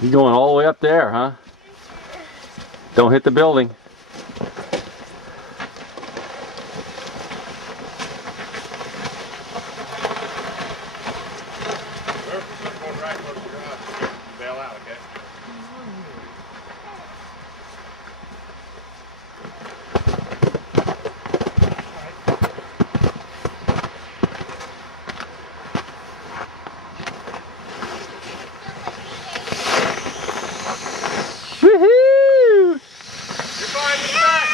You're going all the way up there, huh? Don't hit the building. Bail out, okay? Woohoo! You're fine, get back!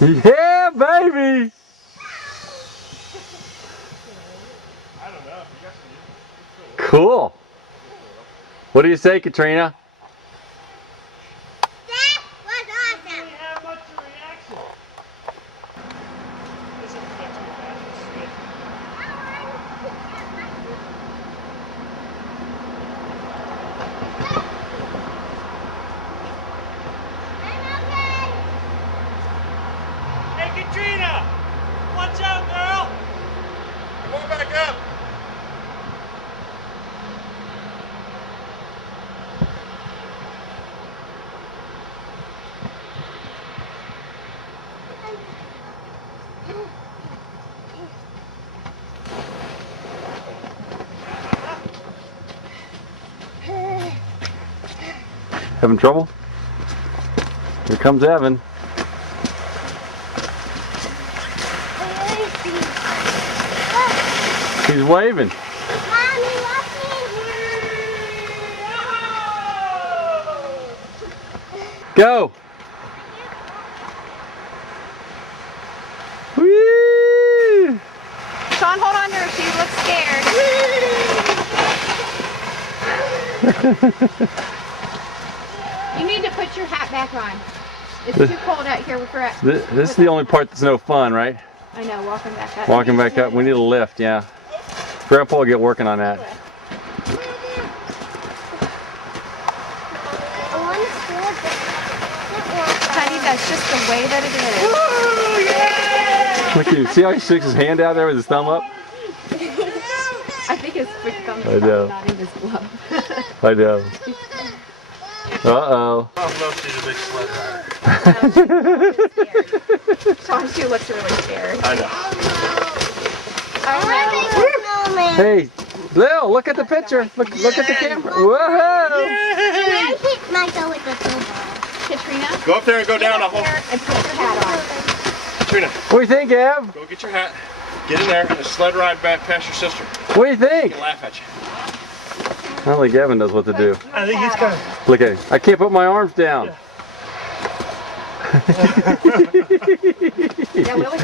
Get back! Yeah, baby! I don't know. You got some. Cool. What do you say, Katrina? That was awesome. Didn't have much of a reaction. This isn't much of a reaction. This is good. Hey, Katrina! Watch out, girl! Come on back up! Having trouble? Here comes Evan. He's waving. Mommy, watch Go! Whee! Sean, hold on to her. She looks scared. You need to put your hat back on. It's too cold out here. This is the only part that's no fun, right? I know, walking back up. Walking back up. We need a lift, yeah. Grandpa will get working on that. Honey, that's just the way that it is. Look at him. See how he sticks his hand out there with his thumb up? I think his thumb I is know. not in his glove. I know. Uh-oh. I don't know if she's a big sled rider. Sean, she looks really scared. I know. I know. Hey, Lil, look at the picture. Look at the camera. Whoa! Katrina, Go up there and go down. get I'll up hold. there and put your hat on. Katrina, What do you think, Ev? go get your hat. Get in there and sled ride back past your sister. What do you think? She'll laugh at you. I don't think Evan knows what to do. I think he's got. Look at him. I can't put my arms down. Yeah, Willie,